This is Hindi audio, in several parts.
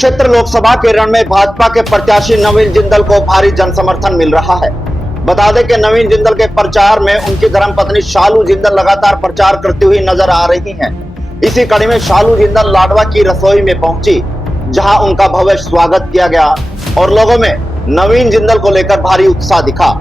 कुरुक्षेत्र लोकसभा के रण में भाजपा के प्रत्याशी नवीन जिंदल को भारी जनसमर्थन मिल रहा है। बता दें कि नवीन जिंदल के प्रचार में उनकी धर्मपत्नी शालू जिंदल लगातार प्रचार करती हुई नजर आ रही हैं। इसी कड़ी में शालू जिंदल लाडवा की रसोई में पहुंची, जहां उनका भव्य स्वागत किया गया और लोगों में नवीन जिंदल को लेकर भारी उत्साह दिखा।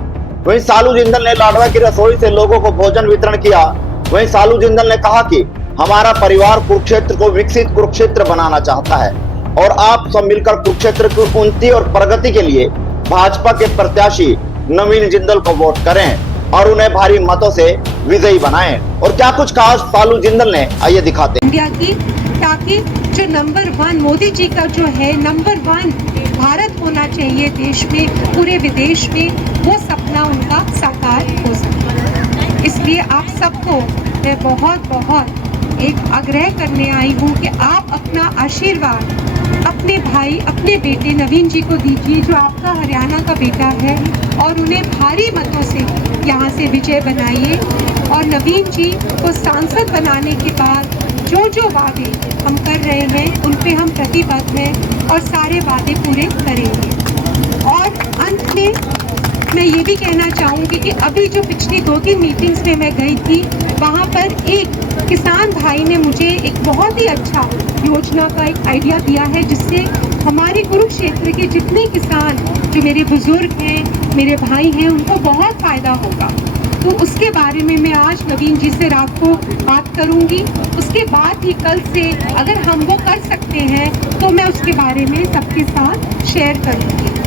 वहीं शालू जिंदल ने लाडवा की रसोई से लोगों को भोजन वितरण किया। वहीं शालू जिंदल ने कहा कि हमारा परिवार कुरुक्षेत्र को विकसित कुरुक्षेत्र बनाना चाहता है और आप सब मिलकर कुरुक्षेत्र की उन्नति और प्रगति के लिए भाजपा के प्रत्याशी नवीन जिंदल को वोट करें और उन्हें भारी मतों से विजयी बनाएं। और क्या कुछ कहा शालू जिंदल ने, आइए दिखाते हैं। इंडिया की, ताकि जो नंबर 1 मोदी जी का जो है नंबर 1 भारत होना चाहिए देश में, पूरे विदेश में, वो सपना उनका साकार हो सके। इसलिए आप सबको मैं बहुत एक आग्रह करने आई हूँ कि आप अपना आशीर्वाद अपने भाई, अपने बेटे नवीन जी को दीजिए, जो आपका हरियाणा का बेटा है, और उन्हें भारी मतों से यहाँ से विजय बनाइए। और नवीन जी को सांसद बनाने के बाद जो वादे हम कर रहे हैं उन पे हम प्रतिबद्ध हैं और सारे वादे पूरे करेंगे। और अंत में मैं ये भी कहना चाहूँगी कि अभी जो पिछली 2-3 मीटिंग्स में मैं गई थी, वहाँ पर एक किसान भाई ने मुझे एक बहुत ही अच्छा योजना का एक आइडिया दिया है, जिससे हमारे कुरुक्षेत्र के जितने किसान, जो मेरे बुजुर्ग हैं, मेरे भाई हैं, उनको बहुत फ़ायदा होगा। तो उसके बारे में मैं आज नवीन जी से रात को बात करूंगी। उसके बाद ही कल से अगर हम वो कर सकते हैं तो मैं उसके बारे में सबके साथ शेयर करूंगी।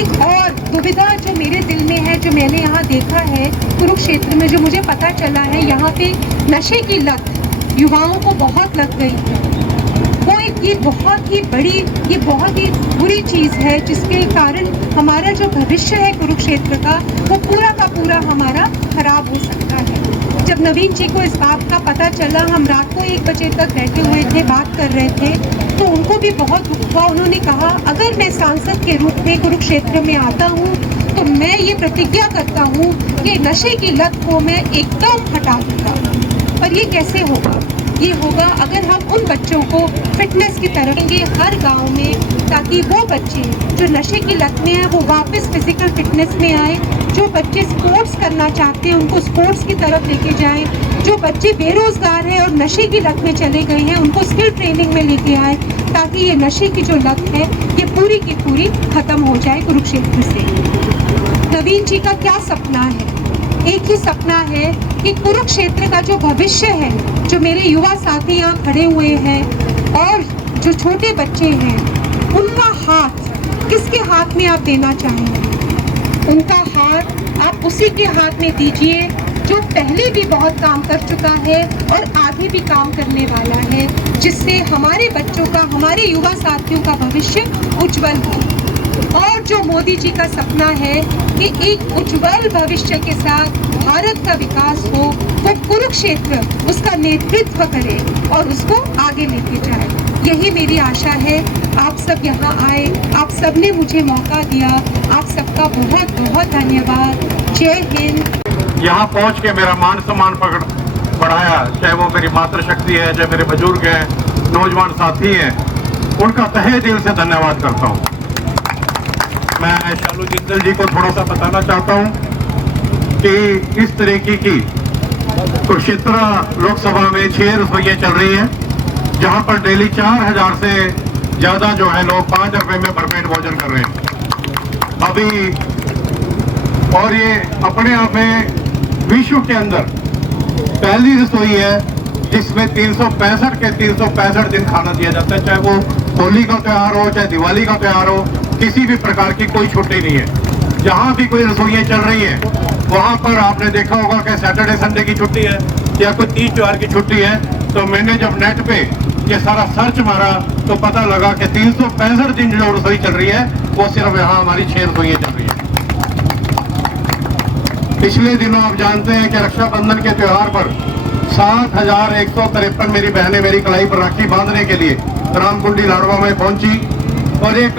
एक और दुविधा जो मेरे दिल में है, जो मैंने यहाँ देखा है कुरुक्षेत्र में, जो मुझे पता चला है, यहाँ पे नशे की लत युवाओं को बहुत लग गई है। वो ये बहुत ही बुरी चीज़ है, जिसके कारण हमारा जो भविष्य है कुरुक्षेत्र का, वो पूरा का पूरा हमारा खराब हो सकता है। जब नवीन जी को इस बात का पता चला, हम रात को 1 बजे तक बैठे हुए थे, बात कर रहे थे, तो उनको भी बहुत दुख हुआ। उन्होंने कहा, अगर मैं सांसद के रूप में कुरुक्षेत्र में आता हूँ तो मैं ये प्रतिज्ञा करता हूँ कि नशे की लत को मैं एकदम हटा दूंगा। पर ये कैसे होगा? ये होगा अगर हम उन बच्चों को फिटनेस की तरफ लेंगे हर गांव में, ताकि वो बच्चे जो नशे की लत में हैं वो वापस फिजिकल फिटनेस में आए। जो बच्चे स्पोर्ट्स करना चाहते हैं उनको स्पोर्ट्स की तरफ लेके जाएं। जो बच्चे बेरोजगार हैं और नशे की लत में चले गए हैं उनको स्किल ट्रेनिंग में लेके आए, ताकि ये नशे की जो लत है ये पूरी की पूरी खत्म हो जाए कुरुक्षेत्र से। नवीन जी का क्या सपना है? एक ही सपना है कि कुरुक्षेत्र का जो भविष्य है, जो मेरे युवा साथी यहाँ खड़े हुए हैं और जो छोटे बच्चे हैं, उनका हाथ किसके हाथ में आप देना चाहेंगे? उनका हाथ आप उसी के हाथ में दीजिए जो पहले भी बहुत काम कर चुका है और आगे भी काम करने वाला है, जिससे हमारे बच्चों का, हमारे युवा साथियों का भविष्य उज्जवल हो। और जो मोदी जी का सपना है कि एक उज्जवल भविष्य के साथ भारत का विकास हो, वो कुरुक्षेत्र उसका नेतृत्व करे और उसको आगे लेके जाए। यही मेरी आशा है। आप सब यहाँ आए, आप सब ने मुझे मौका दिया, आप सबका बहुत धन्यवाद। जय हिंद। यहाँ पहुँच के मेरा मान सम्मान बढ़ाया, चाहे वो मेरी मातृशक्ति है, चाहे मेरे बुजुर्ग हैं, नौजवान साथी हैं, उनका तहे दिल से धन्यवाद करता हूँ। मैं शालू जिंदल जी को थोड़ा सा बताना चाहता हूँ कि इस तरीके की कुरुक्षेत्र लोकसभा में 6 रसोइयाँ चल रही हैं, जहाँ पर डेली 4000 से ज़्यादा जो है लोग 5 रुपए में भरपेट भोजन कर रहे हैं अभी। और ये अपने आप में विश्व के अंदर पहली रसोई है जिसमें 365 के 365 दिन खाना दिया जाता है, चाहे वो होली का त्यौहार हो, चाहे दिवाली का त्यौहार हो, किसी भी प्रकार की कोई छुट्टी नहीं है। जहाँ भी कोई रसोइयाँ चल रही हैं वहाँ पर आपने देखा होगा कि सैटरडे संडे की छुट्टी है या कोई तीज त्योहार की छुट्टी है। तो मैंने जब नेट पे ये सारा सर्च मारा तो पता लगा कि 365 दिन जो रसोई चल रही है वो सिर्फ यहाँ हमारी 6 रसोइयाँ चल रही है। पिछले दिनों आप जानते हैं कि रक्षाबंधन के त्यौहार पर 7153 मेरी बहनें मेरी कलाई पर राखी बांधने के लिए रामकुंडी लाडवा में पहुंची और एक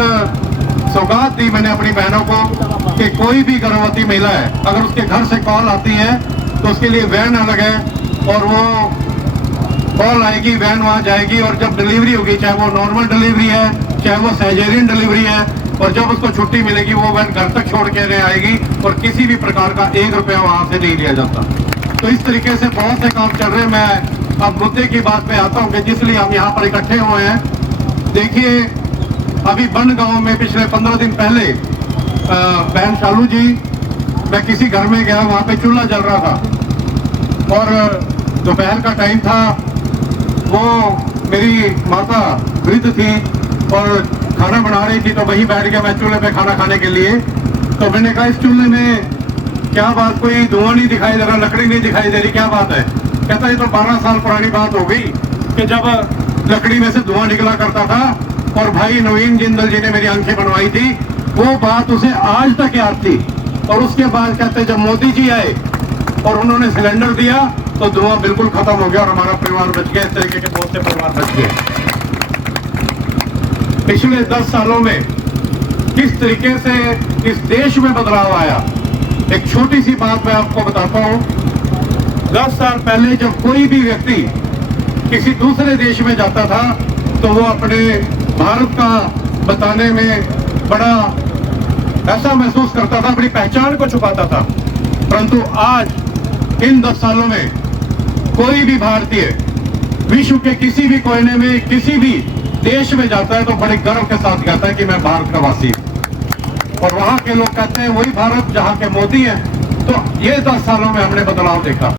सौगात दी मैंने अपनी बहनों को कि कोई भी गर्भवती महिला है, अगर उसके घर से कॉल आती है तो उसके लिए वैन अलग है और वो कॉल आएगी, वैन वहाँ जाएगी और जब डिलीवरी होगी, चाहे वो नॉर्मल डिलीवरी है चाहे वो सर्जरियन डिलीवरी है, और जब उसको छुट्टी मिलेगी वो वह घर तक छोड़ के आएगी और किसी भी प्रकार का 1 रुपया वहां से नहीं लिया जाता। तो इस तरीके से बहुत से काम चल रहे हैं। मैं अब मुद्दे की बात पे आता हूँ कि जिसलिए हम यहाँ पर इकट्ठे हुए हैं। देखिए, अभी बन गांव में पिछले 15 दिन पहले बहन शालू जी, मैं किसी घर में गया, वहां पे चूल्हा जल रहा था और दोपहर का टाइम था। वो मेरी माता वृद्ध थी और खाना बना रही थी, तो वहीं बैठ गया मैं चूल्हे पे खाना खाने के लिए। तो मैंने कहा, इस चूल्हे में क्या बात, कोई धुआं नहीं दिखाई दे रहा, लकड़ी नहीं दिखाई दे रही, क्या बात है? कहता ये तो 12 साल पुरानी बात हो गई कि जब लकड़ी में से धुआं निकला करता था और भाई नवीन जिंदल जी ने मेरी आंखें बनवाई थी, वो बात उसे आज तक याद थी। और उसके बाद कहते जब मोदी जी आए और उन्होंने सिलेंडर दिया तो धुआं बिल्कुल खत्म हो गया और हमारा परिवार बच गया। इस तरीके के बहुत से परिवार बच गए। पिछले 10 सालों में किस तरीके से इस देश में बदलाव आया, एक छोटी सी बात मैं आपको बताता हूं। 10 साल पहले जब कोई भी व्यक्ति किसी दूसरे देश में जाता था तो वो अपने भारत का बताने में बड़ा ऐसा महसूस करता था, अपनी पहचान को छुपाता था। परंतु आज इन 10 सालों में कोई भी भारतीय विश्व के किसी भी कोने में किसी भी देश में जाता है तो बड़े गर्व के साथ कहता है कि मैं भारत का वासी हूं। और वहां के लोग कहते हैं वही भारत जहां के मोदी हैं। तो ये 10 सालों में हमने बदलाव देखा।